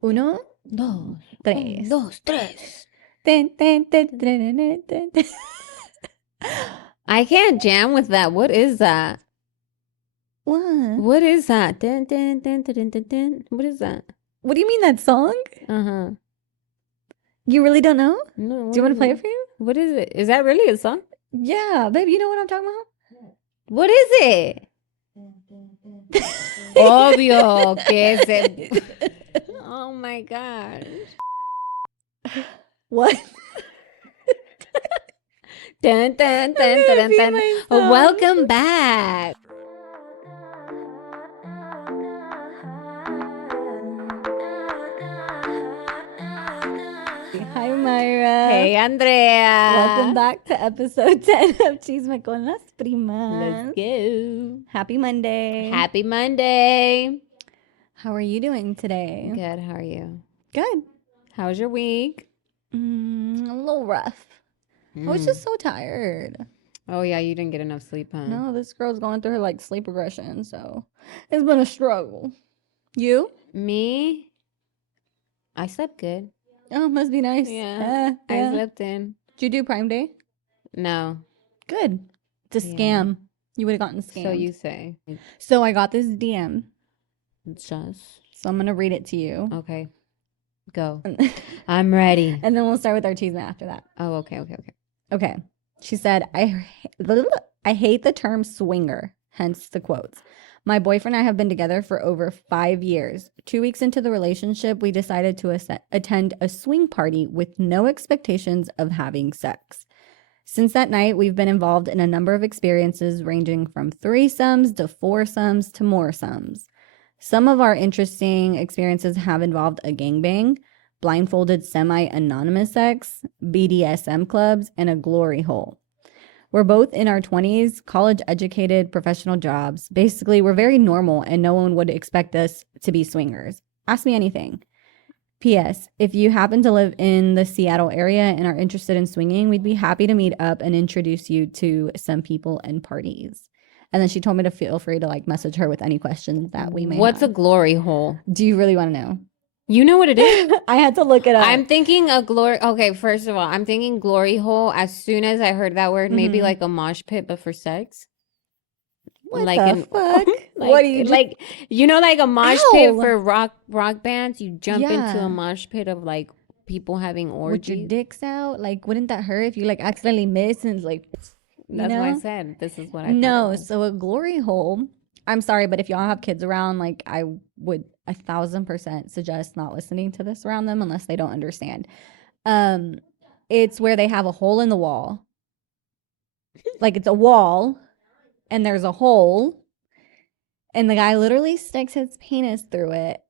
Uno, dos, tres. Dos, tres. Ten, ten, ten, ten, ten, ten, ten. I can't jam with that. What is that? What? What is that? Dun, dun, dun, dun, dun, dun, dun. What is that? What do you mean that song? Uh-huh. You really don't know? No, Do you want to play it for you? What is it? Is that really a song? Yeah, babe, you know what I'm talking about? What is it? Obvio que se... Oh my gosh. What? Dun, dun, dun, gonna dun, pee dun. myself. Welcome back. Hi, Myra. Hey, Andrea. Welcome back to episode 10 of Chisme con las Primas. Let's go. Happy Monday. Happy Monday. How are you doing today? Good. How are you? Good. How was your week? A little rough. I was just so tired. Oh, yeah. You didn't get enough sleep, huh? No, this girl's going through her like sleep regression, so it's been a struggle. You? Me? I slept good. Oh, must be nice. Yeah. I slept in. Did you do Prime Day? No. Good. It's a Yeah. scam. You would have gotten scammed. So you say. So I got this DM. Just. So I'm going to read it to you. Okay. Go. I'm ready. And then we'll start with our chisme after that. Oh, okay. Okay. She said, I hate the term swinger, hence the quotes. My boyfriend and I have been together for over 5 years. 2 weeks into the relationship, we decided to attend a swing party with no expectations of having sex. Since that night, we've been involved in a number of experiences ranging from threesomes to foursomes to moresomes. Some of our interesting experiences have involved a gangbang, blindfolded semi-anonymous sex, BDSM clubs, and a glory hole. We're both in our 20s, college-educated, professional jobs. Basically, we're very normal and no one would expect us to be swingers. Ask me anything. P.S. If you happen to live in the Seattle area and are interested in swinging, we'd be happy to meet up and introduce you to some people and parties. And then she told me to feel free to like message her with any questions that we may What's have. a glory hole? Do you really want to know? You know what it is? I had to look it up. I'm thinking a glory. Okay, first of all, I'm thinking glory hole. As soon as I heard that word, maybe like a mosh pit, but for sex. What like the fuck? Like, what do you like? You know, like a mosh pit Ow! for rock bands. You jump into Yeah. a mosh pit of like people having with orgies. your dicks out? Like, wouldn't that hurt if you like accidentally miss and like? That's know? what I said. This is what I No, thought it was. so a glory hole. I'm sorry, but if y'all have kids around, like I would 1,000% suggest not listening to this around them unless they don't understand. It's where they have a hole in the wall. Like it's a wall and there's a hole and the guy literally sticks his penis through it.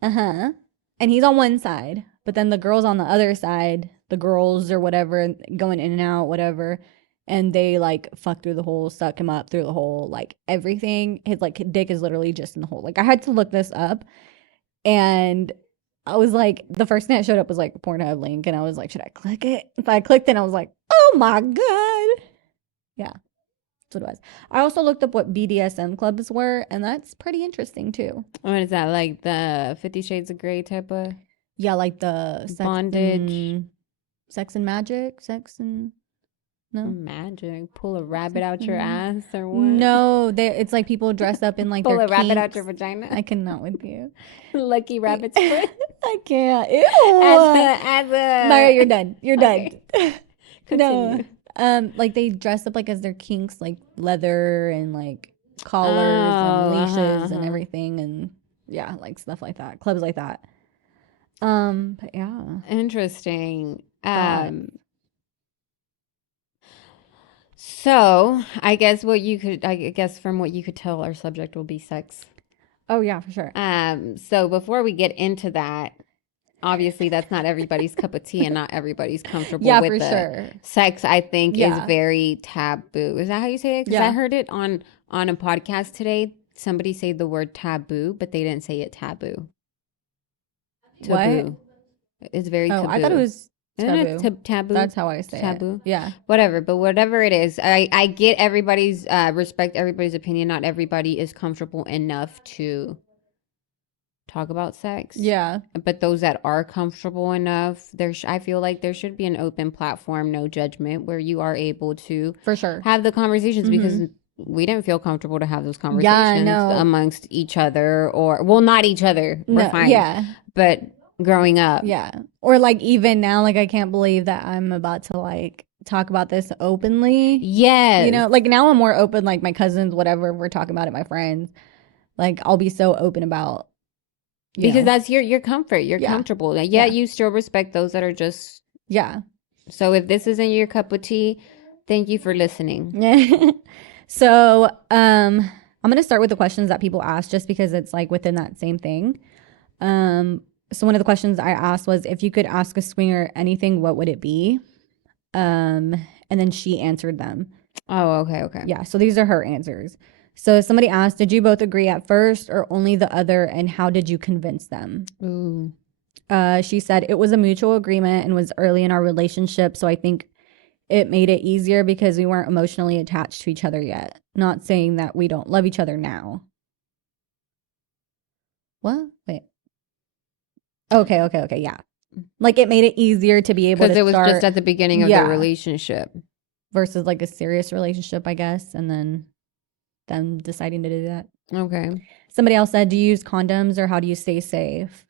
And he's on one side, but then the girl's on the other side, the girls or whatever, going in and out, whatever. And they like fuck through the hole, suck him up through the hole, like everything. His like dick is literally just in the hole. Like I had to look this up, and I was like, the first thing that showed up was like a Pornhub link, and I was like, should I click it? If I clicked it, I was like, oh my god, yeah, that's what it was. I also looked up what BDSM clubs were, and that's pretty interesting too. What is that? Like the 50 Shades of Grey type of Yeah, like the bondage, sex and magic, sex and. No. magic. Pull a rabbit out your ass or what? No, it's like people dress up in like Pull their a rabbit out kinks. your vagina. I cannot with you. Lucky rabbit's foot. I can't. Ew. As a Maya, you're done. You're Okay. done. Continue. No. Like they dress up like as their kinks, like leather and like collars and leashes and everything, and yeah, like stuff like that. Clubs like that. But yeah. Interesting. So I guess from what you could tell, our subject will be sex. Oh yeah, for sure. So before we get into that, obviously that's not everybody's cup of tea and not everybody's comfortable Yeah, with for the sure. sex. I think is Yeah. very taboo. Is that how you say it? Because Yeah. I heard it on a podcast today. Somebody say the word taboo, but they didn't say it taboo. Taboo. It's very Oh, taboo. I thought it was Isn't taboo. it taboo? That's how I say Taboo. it. Yeah. Whatever, but whatever it is, I get respect everybody's opinion. Not everybody is comfortable enough to talk about sex. Yeah. But those that are comfortable enough, I feel like there should be an open platform, no judgment, where you are able to For sure. have the conversations because Mm-hmm. we didn't feel comfortable to have those Yeah, conversations no. amongst each other or, well, not each other. We're No, fine. yeah. But growing up. Yeah. Or like even now, like I can't believe that I'm about to like talk about this openly. Yes. You know, like now I'm more open, like my cousins, whatever we're talking about it, my friends. Like I'll be so open about, you Because know. that's your comfort. You're Yeah. comfortable. Yeah, Yeah. you still respect those that are just. Yeah. So if this isn't your cup of tea, thank you for listening. So, I'm gonna start with the questions that people ask just because it's like within that same thing. So one of the questions I asked was if you could ask a swinger anything, what would it be? And then she answered them. Oh, okay. Yeah, so these are her answers. So somebody asked, did you both agree at first or only the other, and how did you convince them? Ooh. She said it was a mutual agreement and was early in our relationship, so I think it made it easier because we weren't emotionally attached to each other yet. Not saying that we don't love each other now. What? Wait. Okay. Yeah. Like it made it easier to be able Because to it was just start, at the beginning of the relationship. versus like a serious relationship, I guess, and then them deciding to do that. Okay. Somebody else said, do you use condoms or how do you stay safe?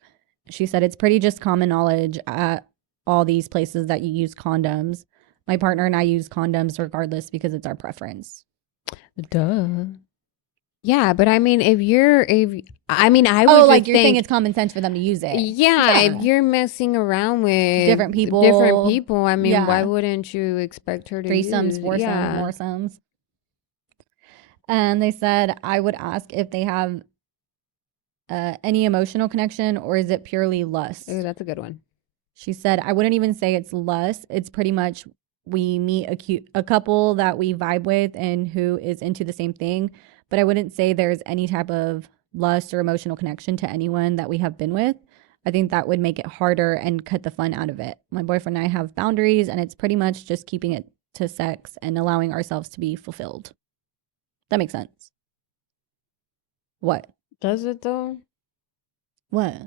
She said, it's pretty just common knowledge at all these places that you use condoms. My partner and I use condoms regardless because it's our preference. Duh. Yeah, but I mean, I would Oh, just like you're saying think, it's common sense for them to use it. yeah, if you're messing around with Different people. I mean, why Yeah. wouldn't you expect her to Threesomes, use? foursomes, Yeah. moresomes. And they said, I would ask if they have any emotional connection or is it purely lust? Ooh, that's a good one. She said, I wouldn't even say it's lust. It's pretty much we meet a couple that we vibe with and who is into the same thing. But I wouldn't say there's any type of lust or emotional connection to anyone that we have been with. I think that would make it harder and cut the fun out of it. My boyfriend and I have boundaries, and it's pretty much just keeping it to sex and allowing ourselves to be fulfilled. That makes sense. What? Does it though? What?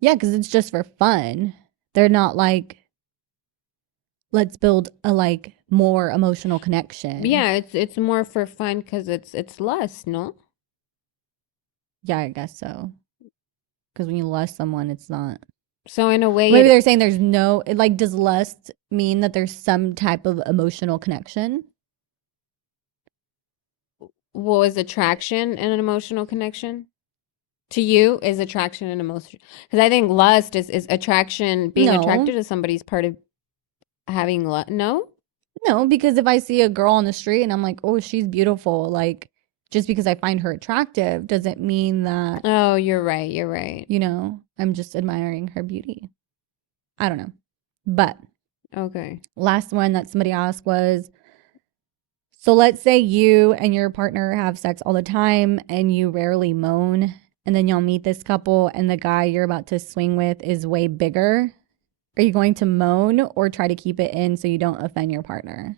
Yeah, because it's just for fun. They're not like, let's build a like more emotional connection. Yeah, it's more for fun because it's lust, no? Yeah, I guess so. Because when you lust someone, it's not. So in a way, Maybe they're saying there's no, like, does lust mean that there's some type of emotional connection? well, is attraction and an emotional connection? To you, is attraction and emotion? Because I think lust is attraction, being No. attracted to somebody's part of having lust. No? No, because if I see a girl on the street and I'm like, oh, she's beautiful, like, just because I find her attractive doesn't mean that, Oh, you're right. You're right. you know, I'm just admiring her beauty. I don't know. But Okay. last one that somebody asked was, so let's say you and your partner have sex all the time and you rarely moan, and then you'll meet this couple and the guy you're about to swing with is way bigger. Are you going to moan or try to keep it in so you don't offend your partner?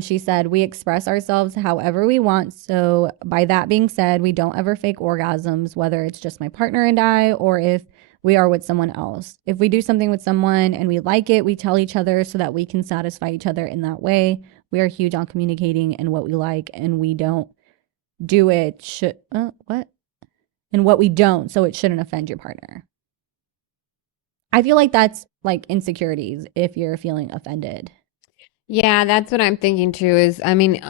She said, we express ourselves however we want. So, by that being said, we don't ever fake orgasms, whether it's just my partner and I, or if we are with someone else. If we do something with someone and we like it, we tell each other so that we can satisfy each other in that way. We are huge on communicating and what we like, and we don't do it. What? And what we don't, so it shouldn't offend your partner. I feel like that's like insecurities if you're feeling offended. Yeah, that's what I'm thinking too. Is I mean,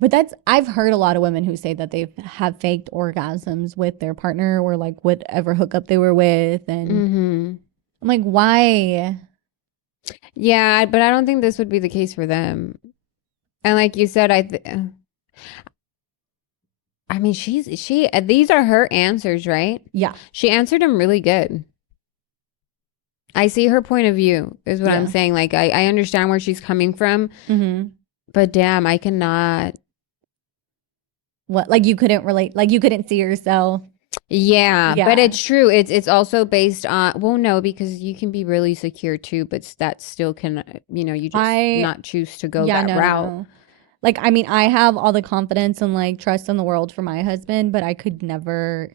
But I've heard a lot of women who say that they've have faked orgasms with their partner or like whatever hookup they were with. And I'm like, why? Yeah, but I don't think this would be the case for them. And like you said, I mean, these are her answers, right? Yeah. She answered them really good. I see her point of view, is what I'm saying. Like, I understand where she's coming from, but damn, I cannot. What? Like you couldn't relate? Like you couldn't see yourself? Yeah, but it's true. It's also based on, well, no, because you can be really secure too, but that still can, you just not choose to go that route. No. Like, I mean, I have all the confidence and like trust in the world for my husband, but I could never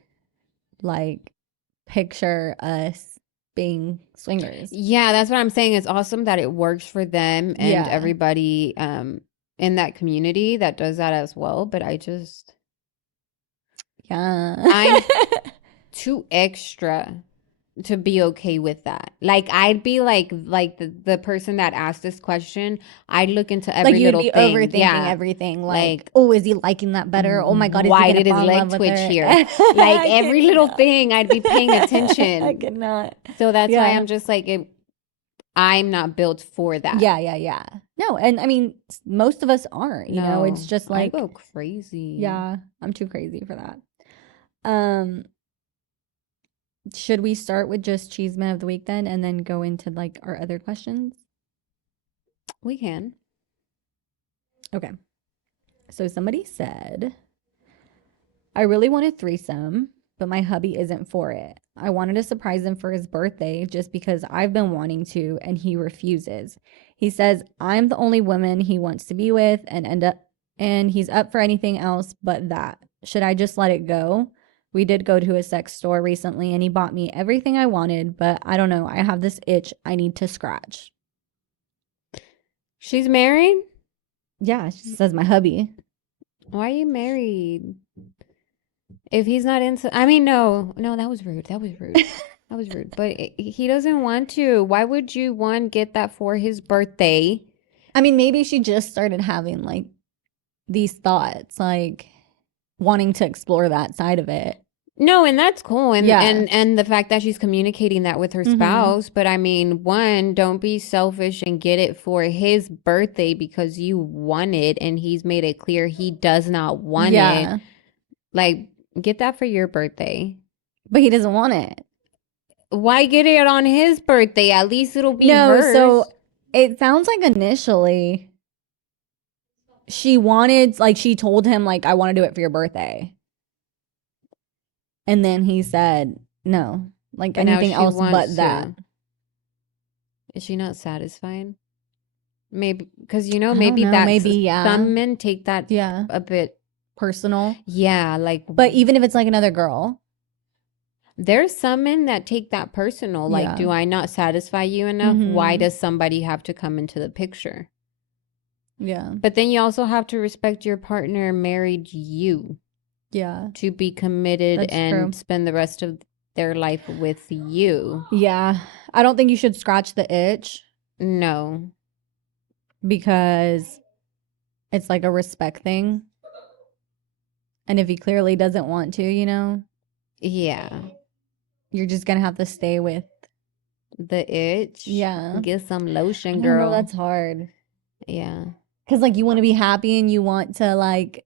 like picture us being swingers. Yeah, that's what I'm saying. It's awesome that it works for them and Yeah. everybody in that community that does that as well. But Yeah. I'm too extra to be okay with that. Like I'd be like the person that asked this question, I'd look into Like every you'd little be thing. overthinking Yeah. everything. Like, Like oh, is he liking that better? Oh my God, is he why gonna did his fall in love leg with twitch her? here? Like I every little cannot. thing I'd be paying I attention. cannot. So that's why Yeah. I'm just like I'm not built for that. Yeah. No, and I mean, most of us aren't, you know, it's No, just I like, go crazy. yeah, I'm too crazy for that. Um, should we start with just Cheeseman of the Week then and then go into like our other questions? We can. Okay. So somebody said, I really want a threesome, but my hubby isn't for it. I wanted to surprise him for his birthday just because I've been wanting to and he refuses. He says I'm the only woman he wants to be with and he's up for anything else but that. Should I just let it go? We did go to a sex store recently and he bought me everything I wanted, but I don't know. I have this itch I need to scratch. She's married? Yeah, she says my hubby. Why are you married? If he's not into, I mean, no, that was rude. That was rude. That was rude. But he doesn't want to. Why would you get that for his birthday? I mean, maybe she just started having like these thoughts, like wanting to explore that side of it. No, and that's cool. And Yeah. and the fact that she's communicating that with her Mm-hmm. spouse. But I mean, one, don't be selfish and get it for his birthday because you want it and he's made it clear he does not want it. Yeah. Like, get that for your birthday. But he doesn't want it. Why get it on his birthday? At least it'll be No, so hers. it sounds like initially she wanted, like, she told him, like, I want to do it for your birthday. And then he said, no, like But now anything she else but wants that. to. Is she not satisfied? Maybe because I don't maybe know. that's Maybe, yeah. some men take that Yeah. a bit. Personal. Yeah, like But even if it's like another girl. there's some men that take that personal. Like, Yeah. do I not satisfy you enough? Why Mm-hmm. does somebody have to come into the picture? Yeah. But then you also have to respect your partner married you Yeah. to be committed That's and true. spend the rest of their life with you. Yeah. I don't think you should scratch the itch No. because it's like a respect thing. And if he clearly doesn't want to, you know, Yeah. you're just gonna have to stay with. The itch. Yeah. Get some I lotion, don't know. girl. That's hard. Yeah. Cause like you want to be happy and you want to like,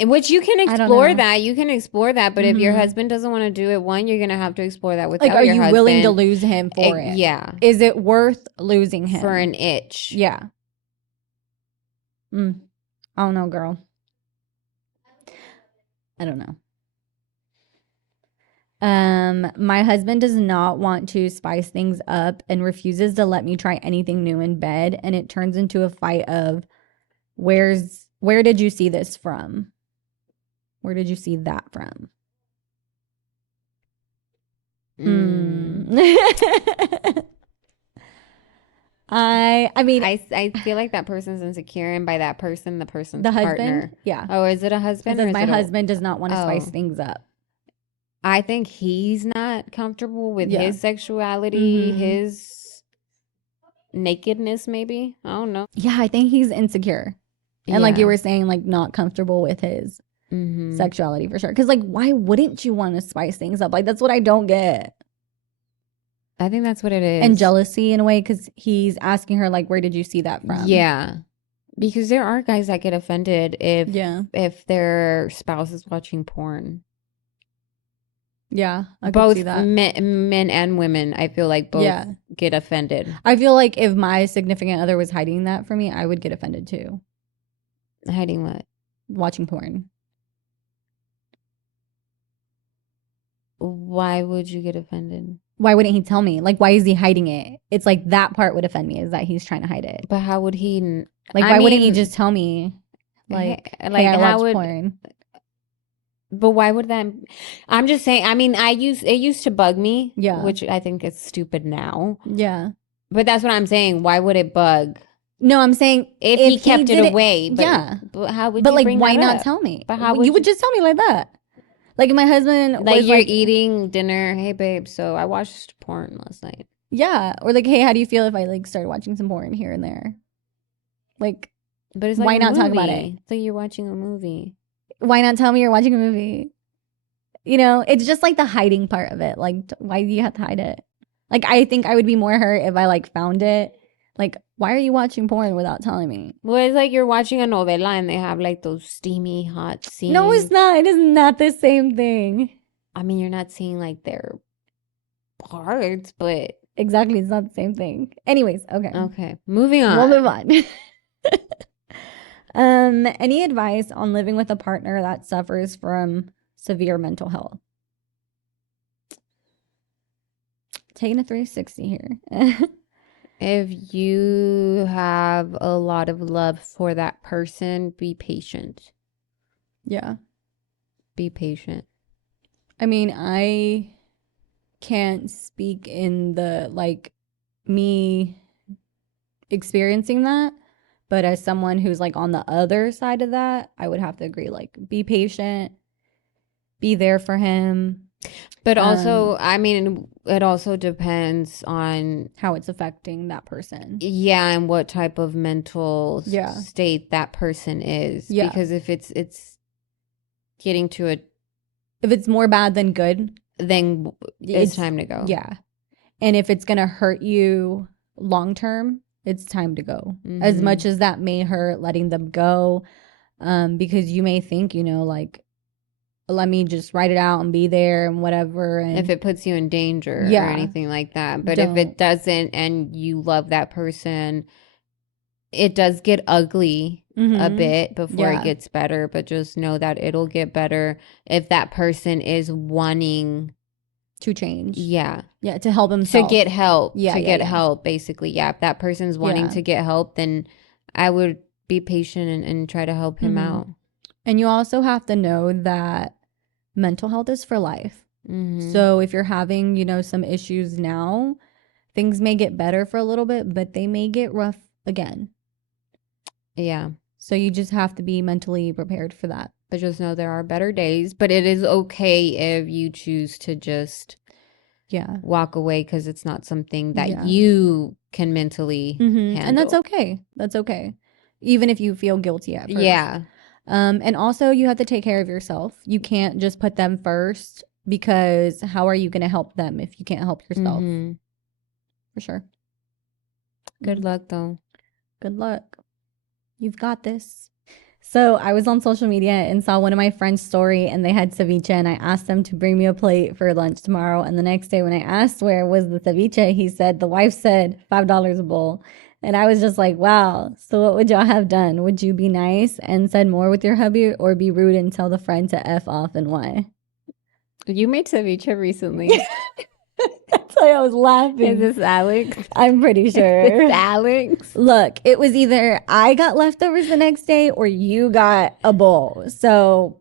Which you can I don't explore know. that. You can explore that. But if your Mm-hmm. husband doesn't want to do it, one, you're going to have to explore that Like, without are your you willing to husband. lose him for it? Yeah. Is it worth losing him? For an itch. Yeah. I don't know, girl. I don't know. My husband does not want to spice things up and refuses to let me try anything new in bed, and it turns into a fight of where did you see this from? Where did you see that from? I mean I feel like that person's insecure, and by that person, the person's the partner. husband, yeah. Oh, is it a It husband or says is my it husband does not want to spice Oh. things up. I think he's not comfortable with Yeah. his sexuality, Mhm. his nakedness, maybe. I don't know. Yeah, I think he's insecure. And like you were saying, like not comfortable with his sexuality for sure. Because like, why wouldn't you want to spice things up? Like that's what I don't get. I think that's what it is. And jealousy in a way, because he's asking her like, where did you see that from? Yeah. Because there are guys that get offended Yeah. if their spouse is watching porn. Yeah, I could Both see that. men and women, I feel like both get offended. I feel like if my significant other was hiding that from me, I would get offended too. Hiding what? Watching porn. Why would you get offended? Why wouldn't he tell me? Like, why is he hiding it? It's like that part would offend me, is that he's trying to hide it. But how would he? Like, I why wouldn't he mean, just tell me? Like, hey, like I how watch would? porn. But why would that? I'm just saying. I mean, it used to bug me, Yeah. which I think is stupid now. Yeah. But that's what I'm saying. Why would it bug? No, I'm saying If he kept it did away, but, yeah. but how would But you like, bring why that not up? tell me? But how You would would just tell me like that. Like, if my husband like was you're like, eating dinner? Hey, babe, so I watched porn last night. yeah, or like, hey, how do you feel if I like started watching some porn here and there? Like, But it's why like a not talk about movie. it? It's like you're watching a movie. Why not tell me you're watching a movie? You know, it's just like the hiding part of it. Like, why do you have to hide it? Like, I think I would be more hurt if I like found it. Like, why are you watching porn without telling me? Well, it's like you're watching a novela and they have like those steamy, hot scenes. No, it's not. It is not the same thing. I mean, you're not seeing like their parts, but Exactly, it's not the same thing. Anyways, okay. okay, moving on. We'll move on. Any advice on living with a partner that suffers from severe mental health? Taking a 360 here. If you have a lot of love for that person, be patient. Yeah. Be patient. I mean, I can't speak in the like me experiencing that, but as someone who's like on the other side of that, I would have to agree, like, be patient, be there for him. But also, I mean, it also depends on how it's affecting that person. Yeah, and what type of mental Yeah. state that person is. Yeah. Because if it's getting to a If it's more bad than good, then it's time to go. Yeah. And if it's going to hurt you long term, it's time to go. As much as that may hurt, letting them go, because you may think, you know, like, let me just write it out and be there and whatever. And if it puts you in danger Yeah. or anything like that. But Don't. if it doesn't and you love that person, it does get ugly a bit before Yeah. it gets better. But just know that it'll get better if that person is wanting to change. Yeah. Yeah, to help himself. To get help. Yeah, To yeah, get yeah. help, basically. Yeah. If that person's wanting Yeah. to get help, then I would be patient and try to help him out. And you also have to know that mental health is for life. So if you're having, you know, some issues now, things may get better for a little bit, but they may get rough again. Yeah. So you just have to be mentally prepared for that. But just know there are better days. But it is okay if you choose to just walk away because it's not something that you can mentally handle. And that's okay. That's okay. Even if you feel guilty at first. Yeah. And also you have to take care of yourself. You can't just put them first, because how are you going to help them if you can't help yourself? For sure. Good luck, though. Good luck. You've got this. So I was on social media and saw one of my friends' story, and they had ceviche, and I asked them to bring me a plate for lunch tomorrow. And the next day when I asked where was the ceviche, he said the wife said $5 a bowl. And I was just like, wow. So what would y'all have done? Would you be nice and said more with your hubby, or be rude and tell the friend to F off, and why? You made ceviche recently. That's why I was laughing. Is this Alex? I'm pretty sure. It's Alex. Look, it was either I got leftovers the next day or you got a bowl. So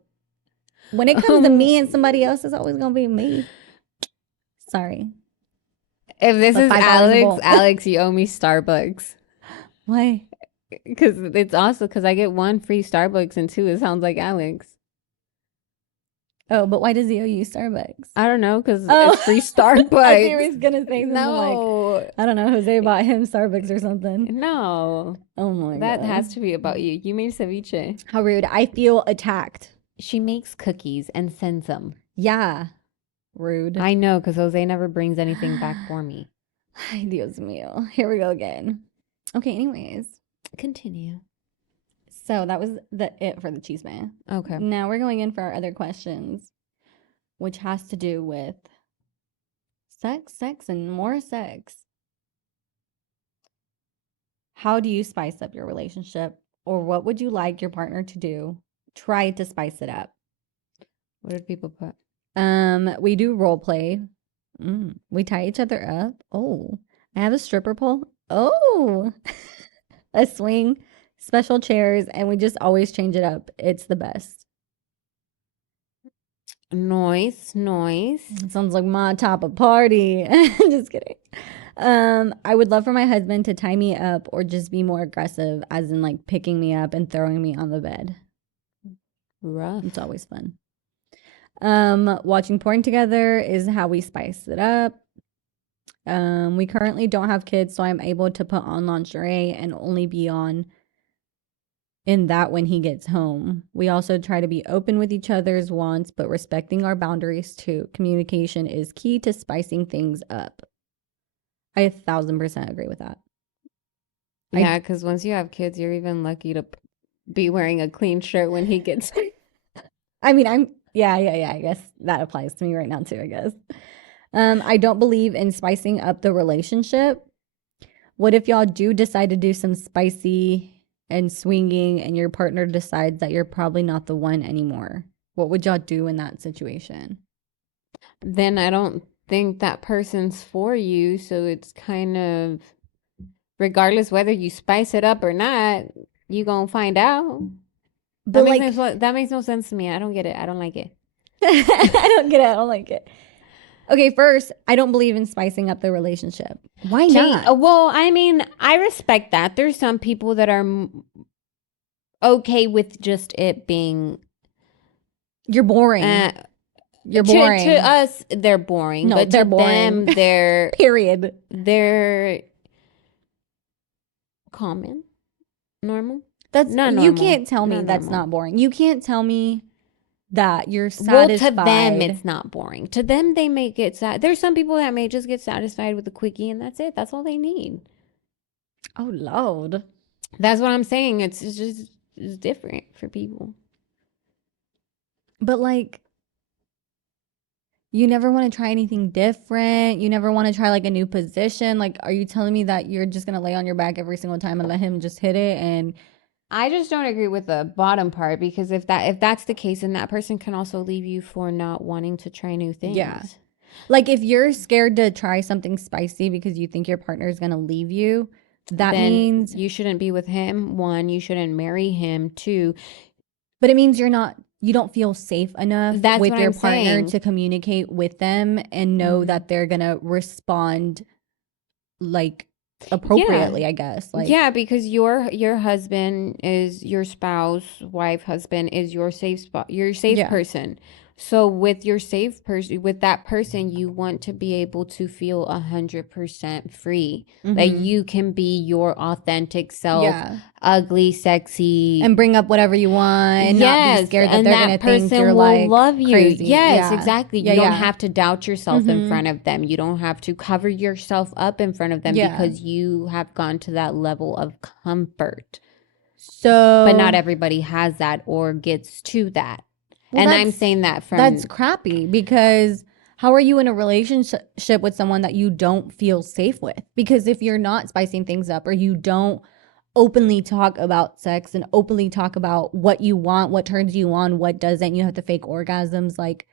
when it comes to me and somebody else, it's always going to be me. Sorry. If this But is $5 a bowl. Alex, you owe me Starbucks. Why? Because it's also because I get 1 free Starbucks and 2, it sounds like Alex. Oh, but why does he owe you Starbucks? I don't know, because it's free Starbucks. I think he was going to say something No. like, I don't know, Jose bought him Starbucks or something. No. Oh my God. That has to be about you. You made ceviche. How rude. I feel attacked. She makes cookies and sends them. Yeah. Rude. I know, because Jose never brings anything back for me. Ay, Dios mío. Here we go again. Okay, anyways. Continue. So that was it for the cheese man. Okay. Now we're going in for our other questions, which has to do with sex, and more sex. How do you spice up your relationship, or what would you like your partner to do? Try to spice it up. What did people put? We do role play. We tie each other up. Oh, I have a stripper pole. Oh, a swing, special chairs, and we just always change it up. It's the best. Noise, noise. It sounds like my type of party. Just kidding. I would love for my husband to tie me up or just be more aggressive, as in like picking me up and throwing me on the bed. Rough. It's always fun. Watching porn together is how we spice it up. We currently don't have kids, so I'm able to put on lingerie and only be on in that when he gets home. We also try to be open with each other's wants, but respecting our boundaries too. Communication is key to spicing things up. I 1,000% agree with that. Yeah, because once you have kids, you're even lucky to be wearing a clean shirt when he gets. Yeah. I guess that applies to me right now too, I guess. I don't believe in spicing up the relationship. What if y'all do decide to do some spicy and swinging and your partner decides that you're probably not the one anymore? What would y'all do in that situation? Then I don't think that person's for you. So it's kind of, regardless whether you spice it up or not, you gonna find out. But like, That makes no sense to me. I don't get it. I don't like it. I don't get it. I don't like it. Okay, first, I don't believe in spicing up the relationship. Why not? Well, I mean, I respect that. There's some people that are okay with just it being. You're boring. You're boring. To us, they're boring. No, but they're to boring. them, they're period. They're common, normal. That's not normal. You can't tell me that's not boring. You can't tell me that you're satisfied. Well, to them, it's not boring. To them, they may get sad. There's some people that may just get satisfied with a quickie, and that's it. That's all they need. Oh Lord, that's what I'm saying. It's different for people. But like, you never want to try anything different. You never want to try like a new position. Like, are you telling me that you're just gonna lay on your back every single time and let him just hit it? And I just don't agree with the bottom part, because if that's the case, then that person can also leave you for not wanting to try new things. Yeah. Like, if you're scared to try something spicy because you think your partner is gonna leave you, that then means you shouldn't be with him. One, you shouldn't marry him. Two, but it means you don't feel safe enough with your partner to communicate with them and know that they're gonna respond like appropriately, I guess. Like, yeah, because your husband is your spouse, wife, husband is your safe spot, your safe person. So with your safe person, with that person, you want to be able to feel 100% free. That you can be your authentic self, ugly, sexy, and bring up whatever you want, and not be scared that they're gonna think you're like love you. Crazy. Yes, exactly. You don't have to doubt yourself in front of them. You don't have to cover yourself up in front of them because you have gone to that level of comfort. So, but not everybody has that or gets to that. Well, and I'm saying that that's crappy, because how are you in a relationship with someone that you don't feel safe with? Because if you're not spicing things up, or you don't openly talk about sex and openly talk about what you want, what turns you on, what doesn't, you have to fake orgasms, like,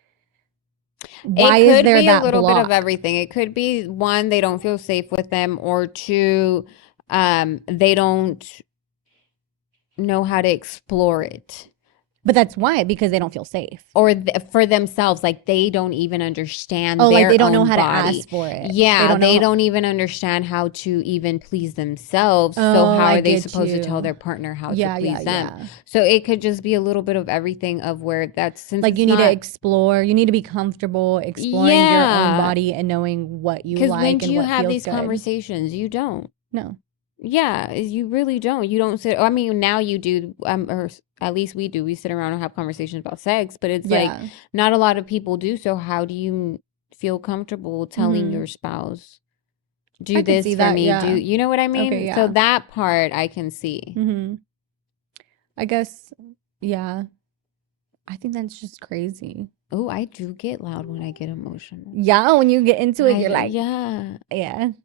why is there that block? It could be a little bit of everything. It could be, one, they don't feel safe with them, or two, they don't know how to explore it. But that's why, because they don't feel safe. Or for themselves, like they don't even understand their like they don't know how body. To ask for it. Yeah, they don't even understand how to even please themselves. So how are they supposed to tell their partner how to please them? So it could just be a little bit of everything, of where that's, since like, you need to explore, you need to be comfortable exploring your own body and knowing what you like and what feels good. Because when you have these conversations, you don't. No. Yeah, you really don't. You don't sit. I mean, now you do, or at least we do. We sit around and have conversations about sex, but it's like not a lot of people do. So how do you feel comfortable telling your spouse, do this for me? Do you know what I mean? Okay, so that part I can see. I guess, yeah. I think that's just crazy. Oh, I do get loud when I get emotional. Yeah, when you get into it, you're like, yeah.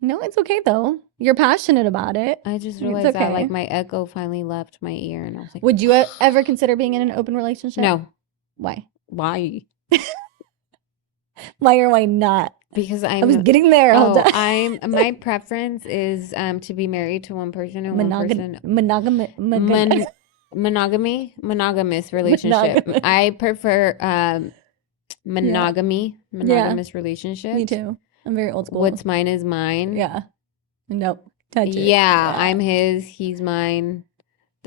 No, it's okay though. You're passionate about it. I just realized that like my echo finally left my ear, and I was like, would you ever consider being in an open relationship? No. Why? Why? Why or why not? Because I was I'm getting there. Hold on. my preference is to be married to one person and one person Monogamy. monogamous relationship. Monogamous. I prefer Yeah. Yeah. monogamous Me relationships. too. I'm very old school. What's mine is mine. Yeah. Nope. Touch it. Yeah, Yeah. I'm his, he's mine.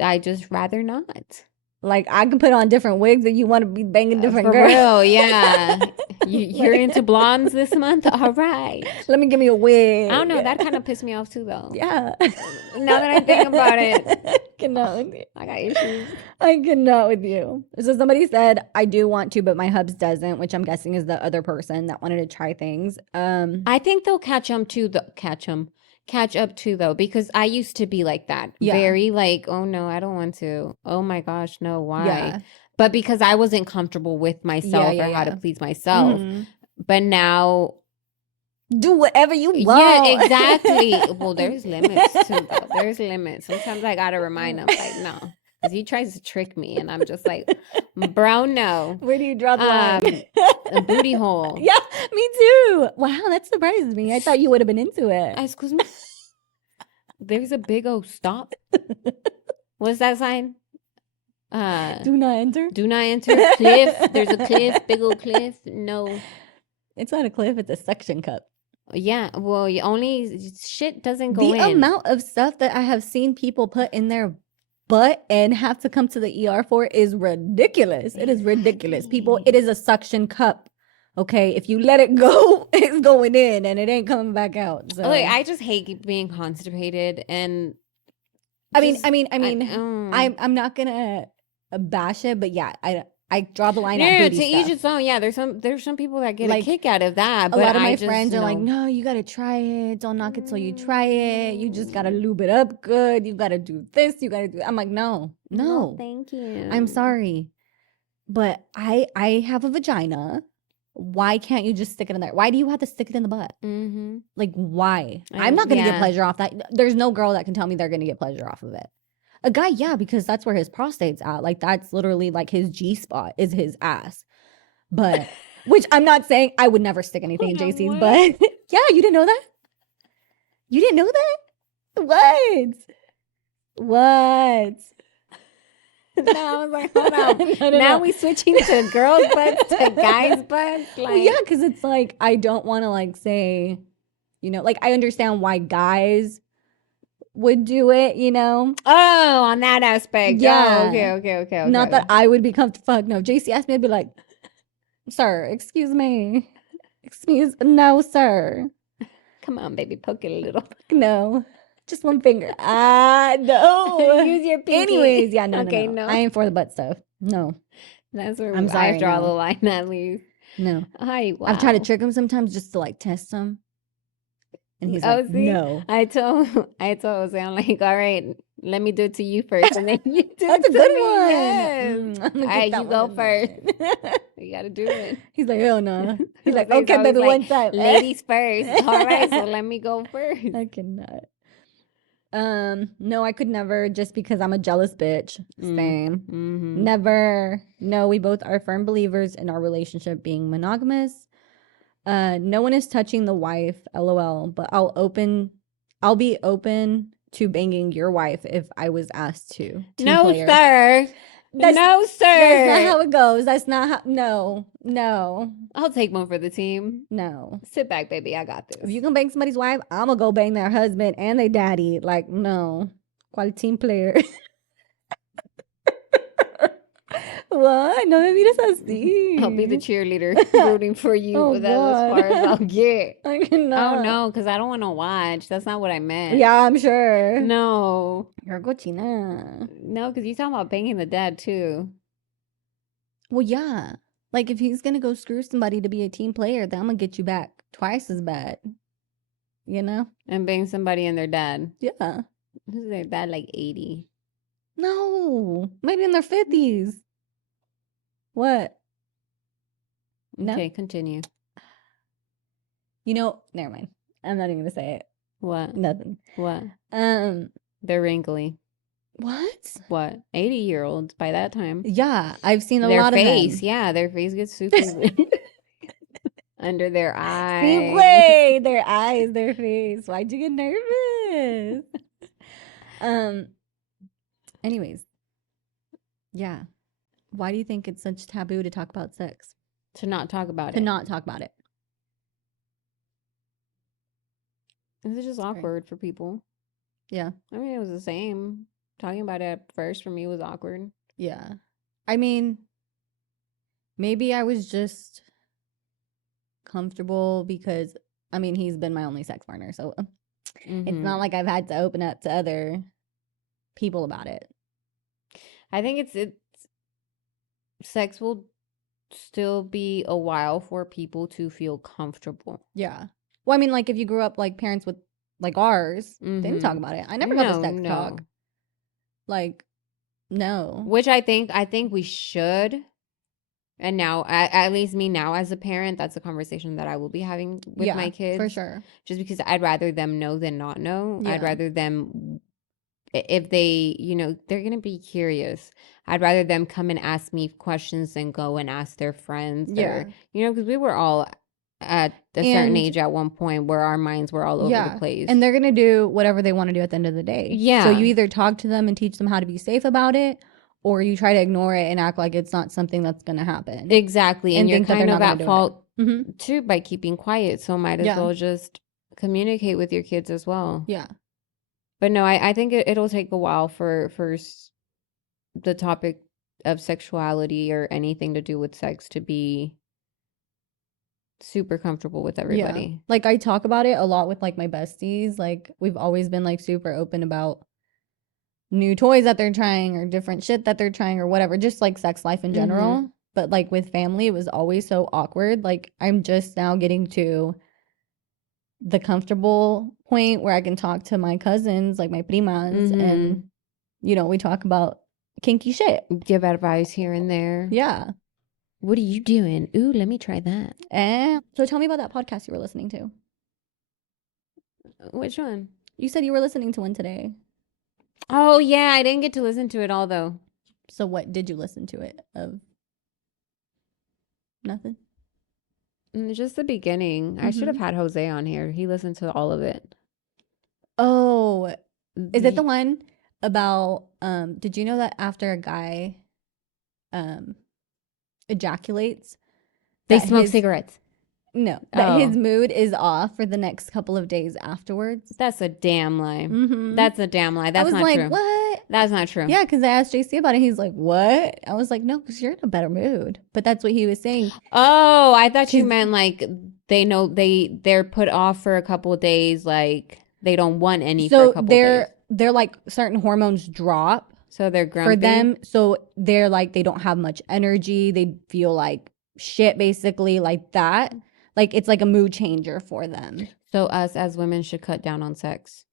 I just rather not. Like I can put on different wigs and you want to be banging different For girls. real, yeah. You're Like, into blondes this month? All right. let me give me a wig. I don't know. That kind of pissed me off too, though. Yeah. Now that I think about it, Cannot with you. I got issues. I cannot with you. So somebody said I do want to, but my hubs doesn't, which I'm guessing is the other person that wanted to try things. I think they'll catch up too, though, because I used to be like that. Yeah. Very like, oh no, I don't want to. Oh my gosh, no, why? Yeah. But because I wasn't comfortable with myself or how to please myself. Mhm. But now, Do whatever you want. yeah, exactly. Well, there's limits too, though. There's limits. Sometimes I gotta remind him, like, no. Because he tries to trick me, and I'm just like, bro, no. Where do you draw the line? A booty hole. Yeah, me too. Wow, that surprised me. I thought you would have been into it. Excuse me? There's a big old stop. What's that sign? Do not enter. Do not enter. Cliff. There's a cliff. Big old cliff. No. It's not a cliff, it's a suction cup. Yeah. Well, only shit doesn't go in. The amount of stuff that I have seen people put in their butt and have to come to the ER for is ridiculous. It is ridiculous. People, it is a suction cup. Okay, if you let it go, it's going in and it ain't coming back out. So Like, I just hate being constipated, and I'm not gonna bash it, but yeah, I draw the line at booty to stuff. each its own. Yeah, there's some people that get Like, a kick out of that. A But lot of I my just friends are like, know. no, you gotta try it. Don't knock it till you try it. You just gotta lube it up good. You gotta do this. You gotta do. I'm like, no, Thank you. I'm sorry, but I have a vagina. Why can't you just stick it in there? Why do you have to stick it in the butt? Mm-hmm. Like, why? I'm not gonna get Yeah. pleasure off that. There's no girl that can tell me they're gonna get pleasure off of it. A guy, yeah, because that's where his prostate's at. Like, that's literally like his G spot is his ass. But which I'm not saying I would never stick anything in Hold on, JC's, what? but yeah, you didn't know that? You didn't know that? What? No, I was like, hold on. No, Now no. we switching to girls' butts to guys' butts. Well, Like, yeah, because it's like I don't want to like say, like I understand why guys would do it, oh, on that aspect. Yeah. Oh, okay. Not that I would be comfortable. Fuck no. JC asked me, I'd be like, sir, excuse me. No, sir. Come on, baby, poke it a little. No. Just one finger. No. Use your pinky. Anyways, yeah, no, Okay, no. no. I ain't for the butt stuff. No. That's where I'm sorry, I draw no. the line at least. No. Hi, wow. I've tried to trick him sometimes just to like test him. And he's like, see? no. I told Jose, I'm like, all right, let me do it to you first, and then you do That's it a to good me. one. Yes. I'm gonna All right, get that you go one. first. You gotta do it. He's like, hell no. He's like, Jose's okay, always baby, like, one time. ladies first. All right, so let me go first. I cannot. No, I could never just because I'm a jealous bitch. Same. Mm-hmm. Never. No, we both are firm believers in our relationship being monogamous. No one is touching the wife, lol, but I'll be open to banging your wife if I was asked to. Team No, player. sir. No, sir. That's not how it goes. That's not how. No. I'll take one for the team. No. Sit back, baby. I got this. If you can bang somebody's wife, I'm gonna go bang their husband and their daddy. Like, no. Quality team player. What? No me mires así. I'll be the cheerleader rooting for you, Oh, but that's as far as I'll get. I cannot. Oh, no, because I don't want to watch. That's not what I meant. Yeah, I'm sure. No. You're cochina. No, because you're talking about banging the dad, too. Well, yeah. Like, if he's gonna go screw somebody to be a team player, then I'm gonna get you back twice as bad. You know? And bang somebody and their dad. Yeah. Who's their dad, like 80? No. Maybe in their 50s. What? No? Okay, continue. Never mind. I'm not even gonna say it. What? Nothing. What? Um, They're wrinkly. what? What? 80-year-olds by that time. Yeah, I've seen a Their lot face, of them. yeah, their face gets super. Under their See, eyes. wait, their eyes, their face. Why'd you get nervous? Anyways, yeah. Why do you think it's such taboo to talk about sex? To not talk about To it. not talk about it. It's just awkward for people. Yeah. I mean, it was the same. Talking about it at first for me was awkward. Yeah. I mean, maybe I was just comfortable because, I mean, he's been my only sex partner. So it's not like I've had to open up to other people about it. I think it's sex will still be a while for people to feel comfortable. Yeah. Well, I mean, like if you grew up like parents with like ours, they didn't talk about it. I never got the sex talk. Like, no. Which I think we should. And now, at least me now as a parent, that's a conversation that I will be having with my kids. For sure. Just because I'd rather them know than not know. Yeah. I'd rather them, if they, you know, they're going to be curious. I'd rather them come and ask me questions than go and ask their friends. Yeah. Or, you know, because we were all at a certain age at one point where our minds were all over the place. And they're going to do whatever they want to do at the end of the day. Yeah. So you either talk to them and teach them how to be safe about it, or you try to ignore it and act like it's not something that's going to happen. Exactly. And you're kind of at fault too by keeping quiet. So might as well just communicate with your kids as well. Yeah. But no, I think it'll take a while for the topic of sexuality or anything to do with sex to be super comfortable with everybody. Yeah. Like I talk about it a lot with like my besties. Like we've always been like super open about new toys that they're trying or different shit that they're trying or whatever, just like sex life in general. But like with family, it was always so awkward. Like I'm just now getting to the comfortable point where I can talk to my cousins, like my primas, and you know, we talk about kinky shit. Give advice here and there. Yeah. What are you doing? Ooh, let me try that. So tell me about that podcast you were listening to. Which one? You said you were listening to one today. Oh, yeah. I didn't get to listen to it all, though. So what did you listen to it of? Nothing? Just the beginning. I should have had Jose on here. He listened to all of it. Oh, is it the one about, did you know that after a guy ejaculates, they smoke cigarettes? No, that his mood is off for the next couple of days afterwards. That's a damn lie. That's a damn lie. That's not true. What? That's not true. Yeah, because I asked JC about it. He's like, what? I was like, no, because you're in a better mood. But that's what he was saying. Oh, I thought you meant like they know they're put off for a couple of days, like they don't want any for a couple of days. They're like certain hormones drop. So they're grumpy. For them. So they're like, they don't have much energy. They feel like shit, basically, like that. Like, it's like a mood changer for them. So us as women should cut down on sex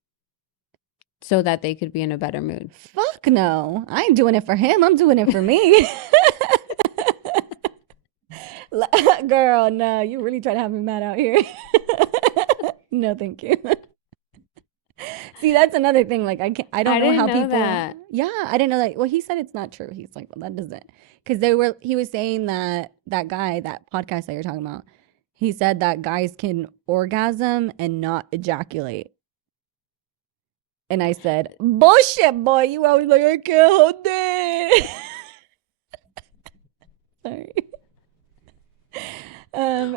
so that they could be in a better mood. Fuck no. I ain't doing it for him. I'm doing it for me. Girl, no. You really try to have me mad out here. No, thank you. See, that's another thing. Like, I don't know how people. That. Yeah, I didn't know that. Well, he said it's not true. He's like, well, that doesn't. Because he was saying that guy, that podcast that you're talking about, he said that guys can orgasm and not ejaculate. And I said, bullshit, boy. You always like, I can't hold it. Sorry.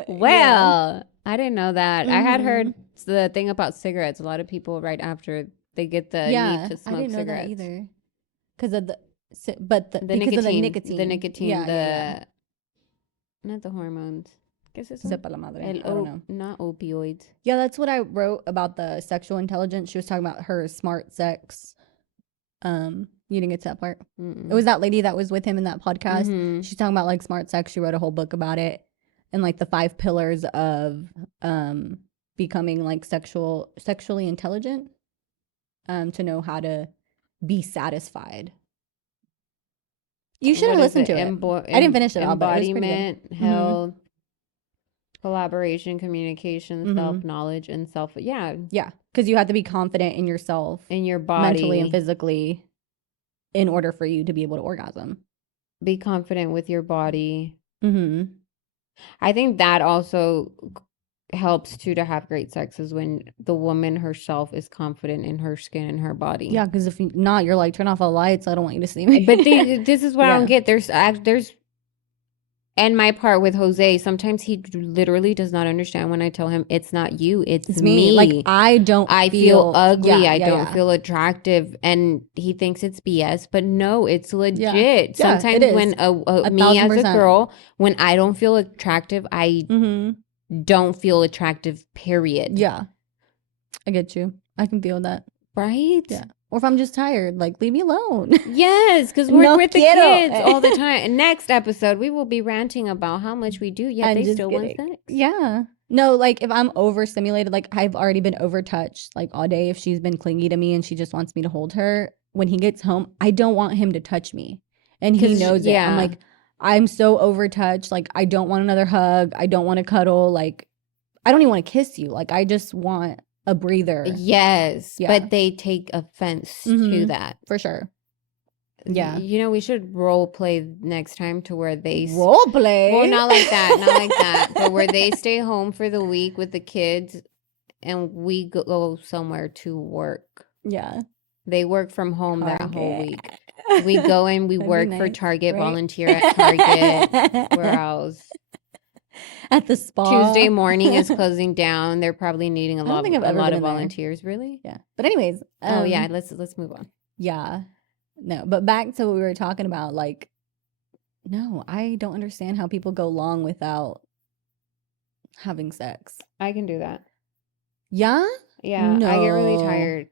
Well, I didn't know that. I had heard the thing about cigarettes. A lot of people right after they get the need to smoke cigarettes. I didn't know that either. Because of the nicotine. Not the hormones. Sepa la madre. I don't know. Not opioids. Yeah, that's what I wrote about the sexual intelligence. She was talking about her smart sex. You didn't get to that part. It was that lady that was with him in that podcast. She's talking about like smart sex. She wrote a whole book about it and like the 5 pillars of becoming like sexually intelligent, to know how to be satisfied. You should have listened to it. I didn't finish it all, but it was pretty good. Health, collaboration, communication, self-knowledge, and yeah, because you have to be confident in yourself, in your body, mentally and physically, in order for you to be able to orgasm. Be confident with your body. I think that also helps too to have great sex is when the woman herself is confident in her skin and her body. Yeah, because if you're not, you're like, turn off all the lights. I don't want you to see me. But this is what I don't Yeah. get. There's and my part with Jose, sometimes he literally does not understand when I tell him it's not you, it's It's me. Like, I feel feel ugly. Yeah, I yeah, don't yeah. feel attractive. And he thinks it's BS, but no, it's Yeah. legit. Yeah, it Sometimes is. when me as a 1,000%. girl, when I don't feel attractive, I Mm-hmm. don't feel attractive, period. Yeah. I get you. I can feel that. Right? Yeah. Or if I'm just tired, like, leave me alone. Yes, because we're No with the quiero. kids all the time. And next episode, we will be ranting about how much we do, yet I'm they just still want kidding. sex. Yeah. No, like if I'm overstimulated, like I've already been overtouched like all day. If she's been clingy to me and she just wants me to hold her, when he gets home, I don't want him to touch me. And he 'Cause, knows it. I'm yeah. like, I'm so overtouched. Like, I don't want another hug. I don't want to cuddle. Like, I don't even want to kiss you. Like, I just want a breather. Yes, Yeah. but they take offense to Mhm. that. For sure. Yeah. You know, we should role play next time to where they Role play. well, not like that, but where they stay home for the week with the kids and we go somewhere to work. Yeah. They work from home that whole Target. week. We go and we That'd be work for nice, Target, right? volunteer at Target. Where else? At the spa. Tuesday morning is closing down. They're probably needing a I don't lot think I've ever been of in there. volunteers. Really? Yeah. But anyways, Oh yeah, let's move on. yeah. No, but back to what we were talking about, like, no, I don't understand how people go long without having sex. I can do that. Yeah? Yeah, I get really No. tired.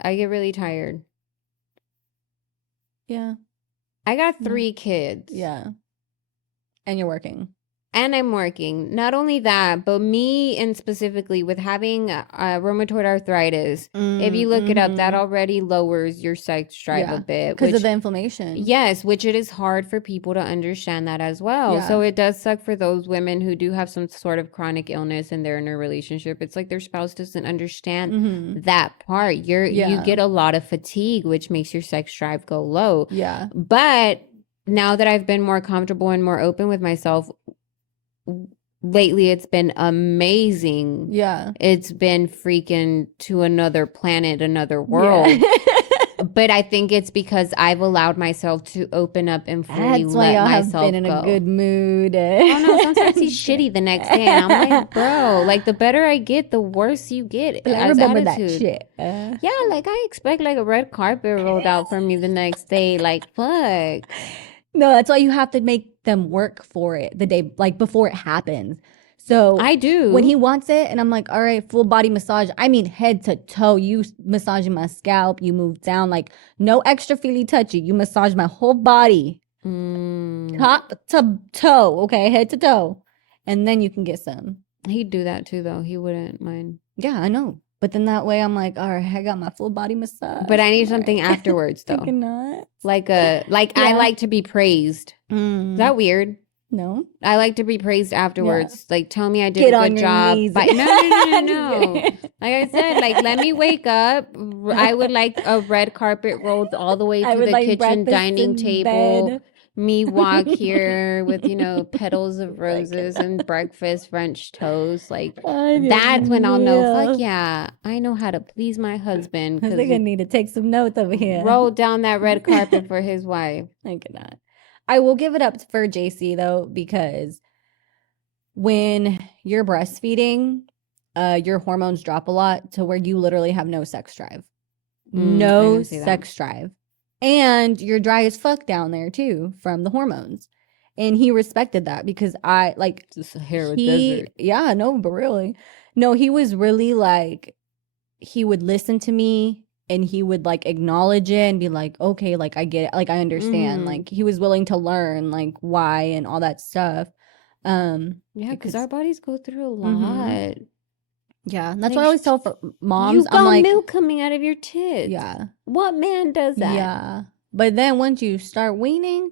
I get really tired. Yeah. I got No. 3 kids. Yeah. And you're working. And I'm working. Not only that, but me and specifically with having rheumatoid arthritis, if you look it up, that already lowers your sex drive a bit. Because of the inflammation. Yes, which it is hard for people to understand that as well. Yeah. So it does suck for those women who do have some sort of chronic illness and they're in a relationship. It's like their spouse doesn't understand Mm-hmm. that part. You Yeah. get a lot of fatigue, which makes your sex drive go low. Yeah. But now that I've been more comfortable and more open with myself, lately it's been amazing. Yeah. It's been freaking to another planet, another world. Yeah. But I think it's because I've allowed myself to open up and fully That's why let y'all myself have been in go. a good mood. Oh no, sometimes he's shitty the next day. And I'm like, bro, like the better I get, the worse you get. But I as remember attitude. that shit. Yeah, like I expect like a red carpet rolled out for me the next day. Like, fuck. No, that's why you have to make them work for it the day, like before it happens. So I do. when he wants it, and I'm like, all right, full body massage. I mean, head to toe. You massaging my scalp. You move down, like no extra feely touchy. You massage my whole body, top to toe. Okay, head to toe, and then you can get some. He'd do that too, though. He wouldn't mind. Yeah, I know. But then that way, I'm like, all right, I got my full body massage. But I need All something right. afterwards, though. I cannot. Like I Yeah. like to be praised. Is that weird? No. I like to be praised afterwards. Like, tell me I did Get a on good your job. knees. But no. Just kidding. Like I said, like let me wake up. I would like a red carpet rolled all the way I to would the like kitchen breakfast dining in table. bed. Me walk here with petals of roses and breakfast French toast. Like that's when I'll know. Fuck yeah, I know how to please my husband. I think I need to take some notes over here. Roll down that red carpet for his wife. I cannot. I will give it up for JC though, because when you're breastfeeding, your hormones drop a lot to where you literally have no sex drive. No sex drive. And you're dry as fuck down there too from the hormones. And he respected that because I like it's a Sahara desert. Yeah, no, but really. No, he was really like, he would listen to me and he would like acknowledge it and be like, okay, like I get it, like I understand. Like he was willing to learn like why and all that stuff. Yeah, because our bodies go through a lot. Yeah, that's why I always tell moms, you got I'm like, milk coming out of your tits. Yeah. What man does that? Yeah. But then once you start weaning,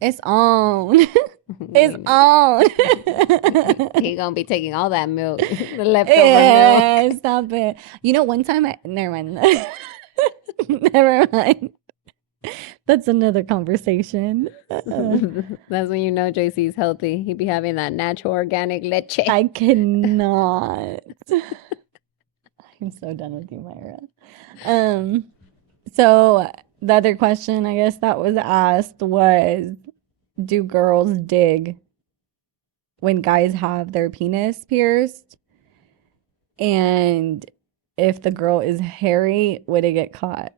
it's on. It's on. He gonna be taking all that milk, the leftover milk. Stop it. You know, one time never mind. Never mind. That's another conversation. That's when you know JC's healthy. He be having that natural organic leche. I cannot. I'm so done with you, Myra. So the other question I guess that was asked was, do girls dig when guys have their penis pierced? And if the girl is hairy, would it get caught?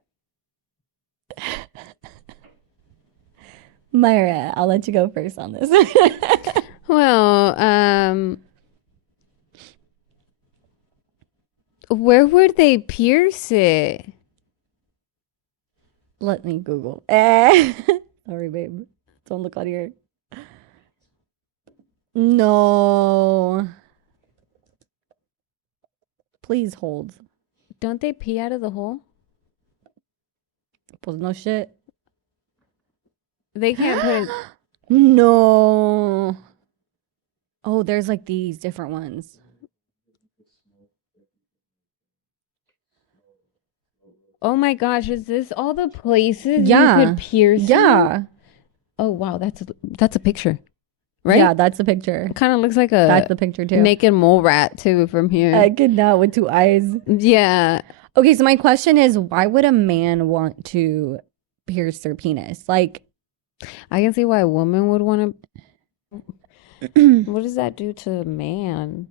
Myra, I'll let you go first on this. Well, where would they pierce it? Let me Google. Sorry, babe. Don't look out here. No. Please hold. Don't they pee out of the hole? Pues no shit. They can't put it. No. Oh, there's like these different ones. Oh my gosh, is this all the places Yeah. you could pierce it? Yeah. Oh wow, that's a picture, right? Yeah, that's the picture. Kind of looks like That's a the picture too. naked mole rat too from here. I could not with two eyes. Yeah. Okay, so my question is, why would a man want to pierce their penis? Like, I can see why a woman would want to. What does that do to a man?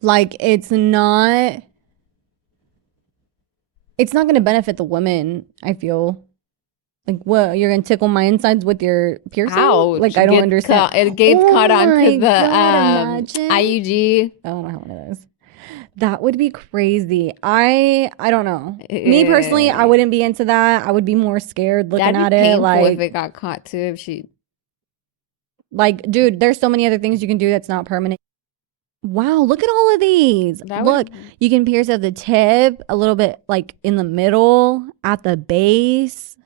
like it's not going to benefit the woman, I feel. Like, what? You're going to tickle my insides with your piercing? Ouch. Like, I don't understand. It gets Oh caught my onto the God, imagine. IUG. I don't know how one of those. That would be crazy. I don't know. Me personally, I wouldn't be into that. I would be more scared looking That'd be at it. painful if Like, it got caught too. If she. dude, there's so many other things you can do that's not permanent. Wow, look at all of these. That Look, you can pierce at the tip, a little bit like in the middle, at the base,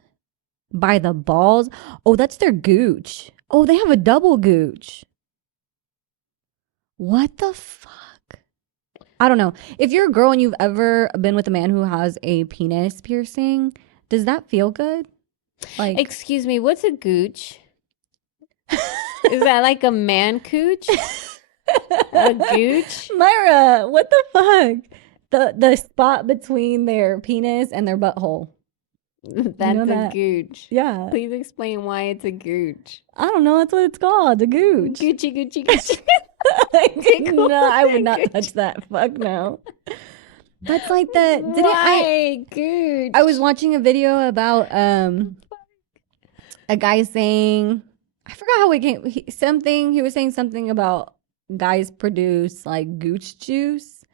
by the balls. Oh, that's their gooch. Oh, they have a double gooch. What the fuck? I don't know. If you're a girl and you've ever been with a man who has a penis piercing, does that feel good? Like, Excuse me, what's a gooch? Is that like a man cooch? A gooch? Myra, what the fuck? The spot between their penis and their butthole. That's know a that? gooch. Yeah. Please explain why it's a gooch. I don't know. That's what it's called. A gooch. Gucci, Gucci, Gucci. No, I would not touch that. Fuck no. That's like the Why gooch? I was watching a video about a guy saying, I forgot how he was saying something about guys produce like gooch juice,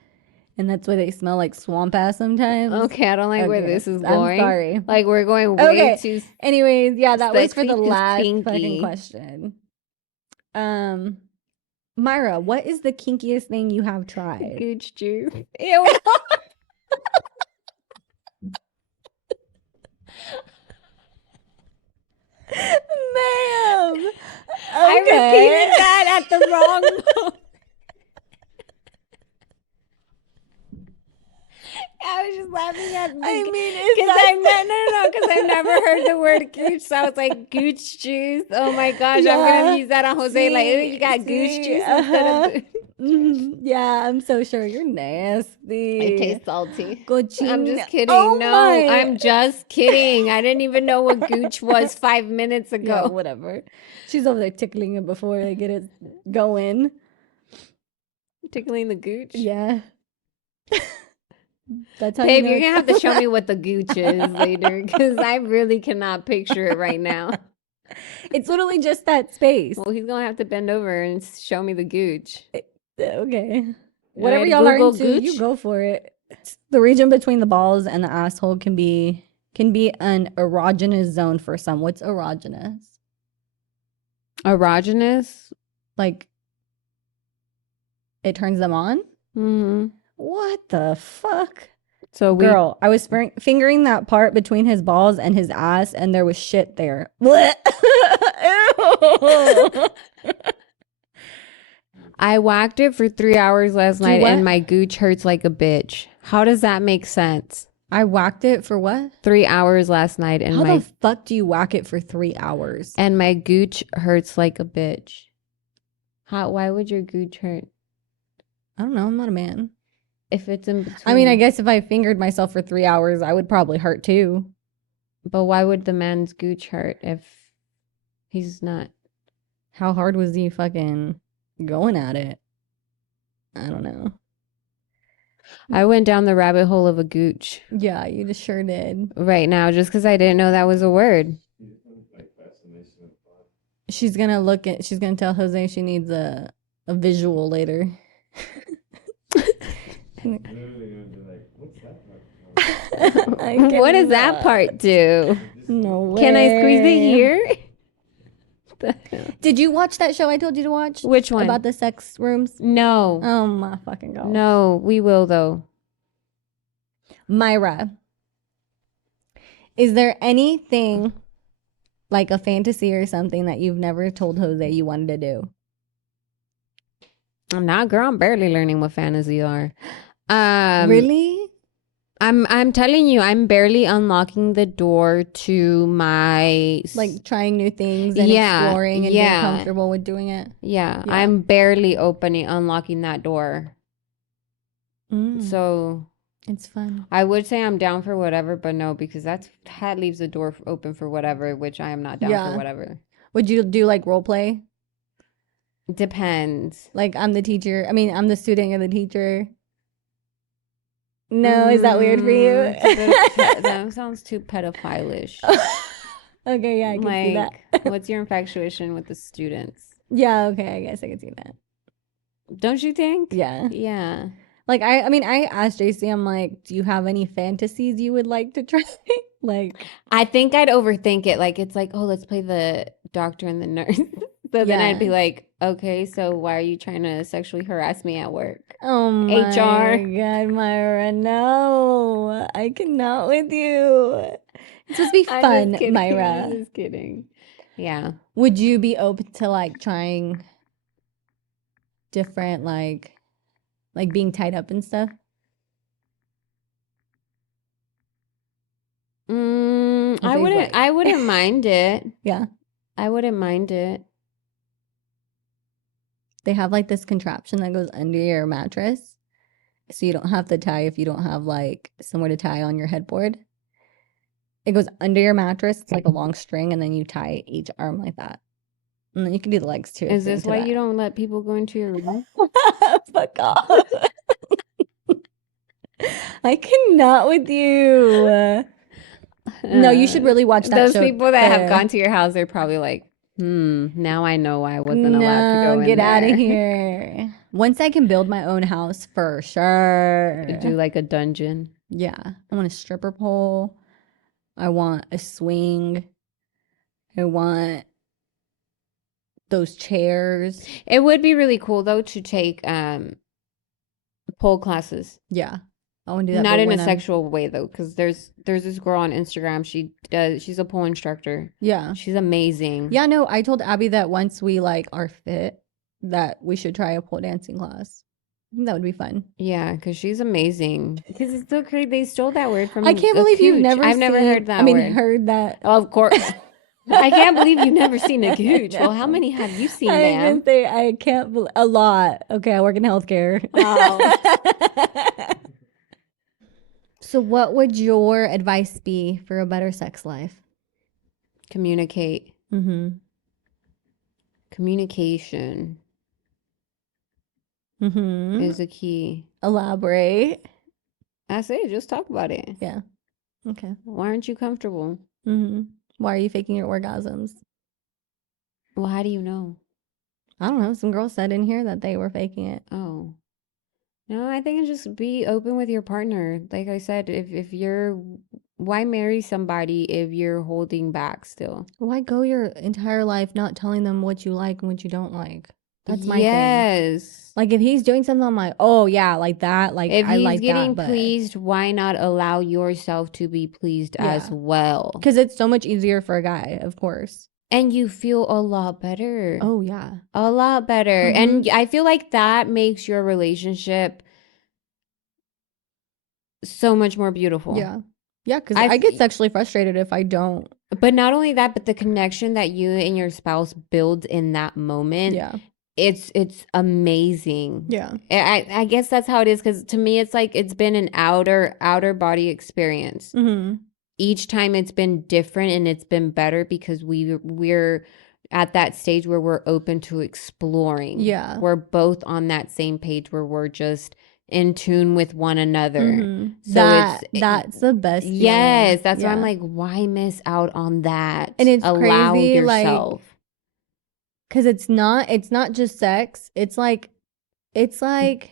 and that's why they smell like swamp ass sometimes. Okay, I don't like where this is I'm going. sorry. Like we're going way too. Anyways, yeah, that was for sexy the to last stinky. fucking question. Myra, what is the kinkiest thing you have tried? Gooch juice. Ew. Ma'am. Okay. I repeated that at the wrong moment. I was just laughing at because I've never heard the word gooch, so I was like gooch juice. Oh my gosh, I'm gonna use that on Jose. Like, ooh, you got gooch juice instead of. Yeah, I'm so sure you're nasty. It tastes salty. Cochino. I'm just kidding. Oh no, my. I'm just kidding. I didn't even know what gooch was 5 minutes Yeah, ago. whatever. She's over there tickling it before they get it going. Tickling the gooch. Yeah. That's how Babe, you know you're gonna have to show me what the gooch is later, because I really cannot picture it right now. It's literally just that space. Well, he's gonna have to bend over and show me the gooch. Okay. You Whatever want y'all are Google into, gooch? you go for it. The region between the balls and the asshole can be an erogenous zone for some. What's erogenous? Erogenous? Like it turns them on? Mm-hmm. What the fuck? So Girl, I was fingering that part between his balls and his ass, and there was shit there. Ew. I whacked it for 3 hours last night, what? and my gooch hurts like a bitch. How does that make sense? I whacked it for what? 3 hours last night, How the fuck do you whack it for 3 hours? and my gooch hurts like a bitch. Why would your gooch hurt I don't know. I'm not a man. if it's in between? I mean, I guess if I fingered myself for 3 hours, I would probably hurt too. But why would the man's gooch hurt if he's not? How hard was he fucking going at it? I don't know. I went down the rabbit hole of a gooch Yeah, you just sure did. right now just because I didn't know that was a word. She's gonna tell Jose she needs a visual later. What does that part do? No way. Can I squeeze it here? Did you watch that show I told you to watch? Which one? About the sex rooms? No. Oh my fucking god. No, we will though. Myra, is there anything like a fantasy or something that you've never told Jose you wanted to do? I'm not, girl. I'm barely learning what fantasy are. Really? I'm telling you, I'm barely unlocking the door to my Like trying new things and exploring and being comfortable with doing it? Yeah, I'm barely unlocking that door. So it's fun. I would say I'm down for whatever, but no, because that leaves the door open for whatever, which I am not down for whatever. Would you do like role play? Depends. Like I'm the teacher. I mean, I'm the student, you're the teacher. No, is that weird for you? That sounds too pedophile-ish. Okay, yeah, I can see that. What's your infatuation with the students? Yeah, okay, I guess I can see that. Don't you think? Yeah. Yeah. Like I mean, I asked JC, I'm like, do you have any fantasies you would like to try? Like, I think I'd overthink it. Like it's like, oh, let's play the doctor and the nurse. So then I'd be like, okay, so why are you trying to sexually harass me at work? Oh my HR. God, Myra, no, I cannot with you. It's supposed to be fun, Myra. I'm just kidding. Yeah. Would you be open to like trying different like being tied up and stuff? I wouldn't mind it. Yeah. I wouldn't mind it. They have like this contraption that goes under your mattress. So you don't have to tie if you don't have like somewhere to tie on your headboard. It goes under your mattress. It's like a long string, and then you tie each arm like that. And then you can do the legs too. Is this why you don't let people go into your room? Fuck off. I cannot with you. No, you should really watch that Those show. people that have gone to your house, they're probably like, now I know I wasn't allowed to go in get there. out of here. Once I can build my own house, for sure. Do like a dungeon. Yeah. I want a stripper pole. I want a swing. I want those chairs. It would be really cool though to take pole classes. Yeah. I want to do that. Not in a sexual way though, because there's this girl on Instagram. She's a pole instructor. Yeah. She's amazing. Yeah, no, I told Abby that once we like are fit, that we should try a pole dancing class. That would be fun. Yeah, because she's amazing. Because it's so crazy. They stole that word from I can't believe you've never I've never heard that word. Heard that. Oh, of course. I can't believe you've never seen a gooch. Well, how many have you seen, ma'am? I can say I can't believe a lot. Okay, I work in healthcare. Oh. So what would your advice be for a better sex life? Communicate. Communication is a key. Elaborate. I say just talk about it. Yeah. Okay. Why aren't you comfortable? Why are you faking your orgasms? Well, how do you know? I don't know. Some girls said in here that they were faking it. Oh. No, I think it's just be open with your partner. Like I said, if you're, why marry somebody if you're holding back still? Why go your entire life not telling them what you like and what you don't like? That's my thing. Yes. Like if he's doing something, I'm like, oh yeah, like that. Like if I he's like getting that, pleased, why not allow yourself to be pleased as well? Because it's so much easier for a guy, of course. And you feel a lot better. Oh yeah. A lot better. And I feel like that makes your relationship so much more beautiful. Yeah. Yeah, because I I get sexually frustrated if I don't. But not only that, but the connection that you and your spouse build in that moment, Yeah. it's amazing. Yeah. I guess that's how it is, because to me it's like it's been an outer body experience. Mm-hmm. Each time it's been different and it's been better because we're at that stage where we're open to exploring. Yeah. We're both on that same page where we're just in tune with one another. Mm-hmm. So That's the best yes, feeling. that's why I'm Yeah. like, why miss out on that? And it's Allow crazy, like, yourself. because it's not just sex. It's like,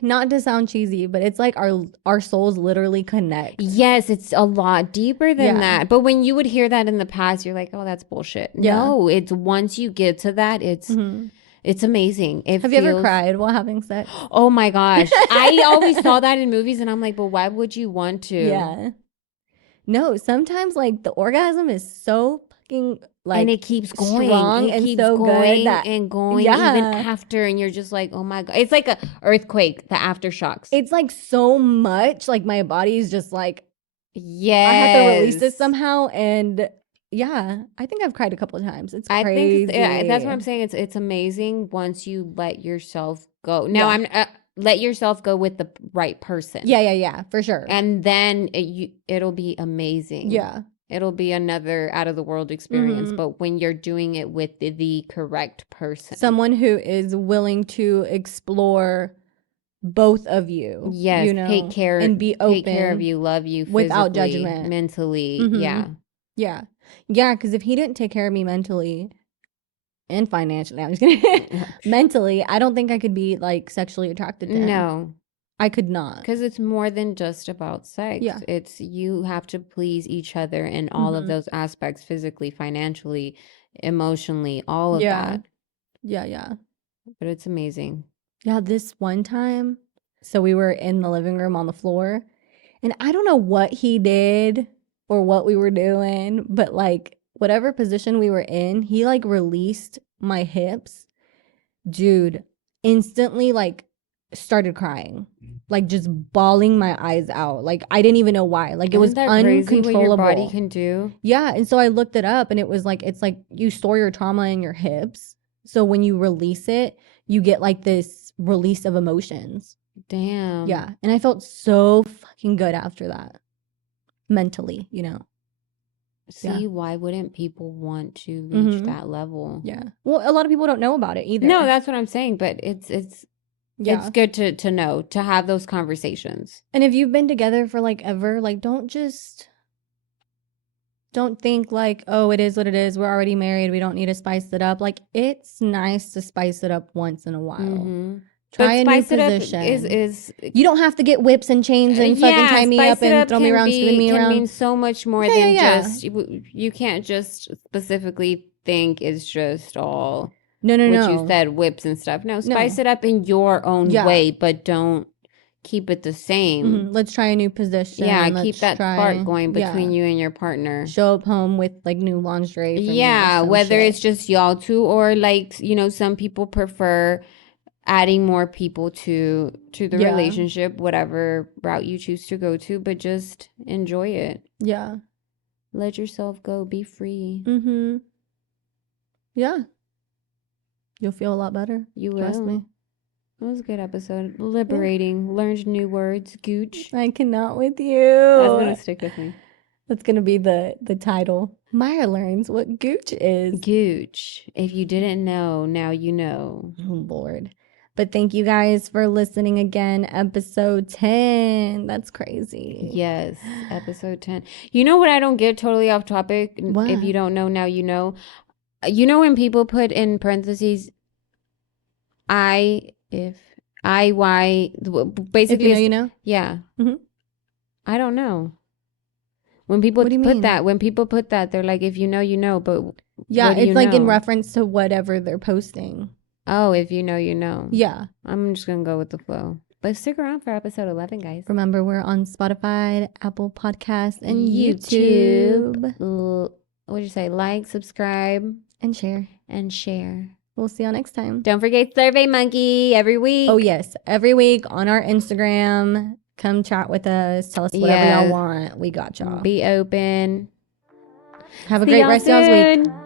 not to sound cheesy, but it's like our souls literally connect. Yes, it's a lot deeper than Yeah. that. But when you would hear that in the past, you're like, oh, that's bullshit. Yeah. No, it's once you get to that, it's Mm-hmm. it's amazing. It Have you ever feels cried while having sex? oh my gosh. I always saw that in movies and I'm like, but why would you want to? Yeah. No, sometimes like the orgasm is so fucking And like it keeps going. strong It and keeps so good going that and going even yeah, after, and you're just like, oh my God. It's like a earthquake, the aftershocks. it's like so much like my body's just like Yes. I have to release this somehow. And yeah, I think I've cried a couple of times. It's I think crazy. that's what I'm saying. It's amazing once you let yourself go. Now Yeah. I'm let yourself go with the right person. Yeah, for sure. And then it'll be amazing. Yeah. It'll be another out of the world experience. Mhm. But when you're doing it with the correct person, Someone who is willing to explore both of you, yes, take care, and be take care of open you, love you without physically, judgment. mentally. Mhm. Yeah. Yeah. Yeah, because if he didn't take care of me mentally and financially, I'm just kidding. Mentally, I don't think I could be like sexually attracted to him. No. I could not. Because it's more than just about sex. Yeah. It's you have to please each other in all of Mhm. those aspects, physically, financially, emotionally, all of Yeah. that. Yeah. But it's amazing. Yeah, this one time, so we were in the living room on the floor, and I don't know what he did or what we were doing, but like whatever position we were in, he like released my hips. Dude, instantly like started crying. Like just bawling my eyes out. Like I didn't even know why. Like it was Isn't that crazy what your body uncontrollable. can do? Yeah, and so I looked it up and it was like it's like you store your trauma in your hips. So when you release it, you get like this release of emotions. Damn. Yeah, and I felt so fucking good after that. Mentally, See, Yeah. why wouldn't people want to reach Mhm. that level? Yeah. Well, a lot of people don't know about it either. No, that's what I'm saying. But it's Yeah. good to know, to have those conversations. And if you've been together for like ever, like don't think like, oh, it is what it is. We're already married. We don't need to spice it up. Like it's nice to spice it up once in a while. Mm-hmm. Try But a new spice it up position. is You don't have to get whips and chains and fucking tie me up spice it and up throw me around, spin me can around. mean so much more Yeah, than yeah. just you can't just specifically think it's just all No. what you said, whips and stuff. No, spice No. it up in your own Yeah. way, but don't keep it the same. Let's try a new position. Yeah, Let's keep that try, spark going between yeah. you and your partner. Show up home with like new lingerie for me or Yeah, some whether shit. it's just y'all two or like, some people prefer adding more people to the Yeah. relationship, whatever route you choose to go to, but just enjoy it. Yeah. Let yourself go, be free. Yeah. You'll feel a lot better. You Trust will. me. It was a good episode. Liberating. Learned new words. Gooch. I cannot with you. That's gonna stick with me. That's gonna be the title. Maya learns what gooch is. Gooch. If you didn't know, now you know. Oh Lord. But thank you guys for listening again. Episode 10. That's crazy. Yes, episode 10. You know what I don't get, totally off topic? What? If you don't know, now you know. You know when people put in parentheses basically If you know. yeah. Mhm. I don't know. When people What do you put mean? that, they're like, if you know, you know, but Yeah, what do it's you like in know? reference to whatever they're posting. Oh, if you know, you know. Yeah. I'm just gonna go with the flow. But stick around for episode 11, guys. Remember, we're on Spotify, Apple Podcasts, and YouTube. What'd you say? Like, subscribe, And share. We'll see y'all next time. Don't forget Survey Monkey every week. Oh, yes. Every week on our Instagram. Come chat with us. Tell us whatever y'all Yeah. want. We got y'all. Be open. Have a See great y'all rest of y'all's week. soon.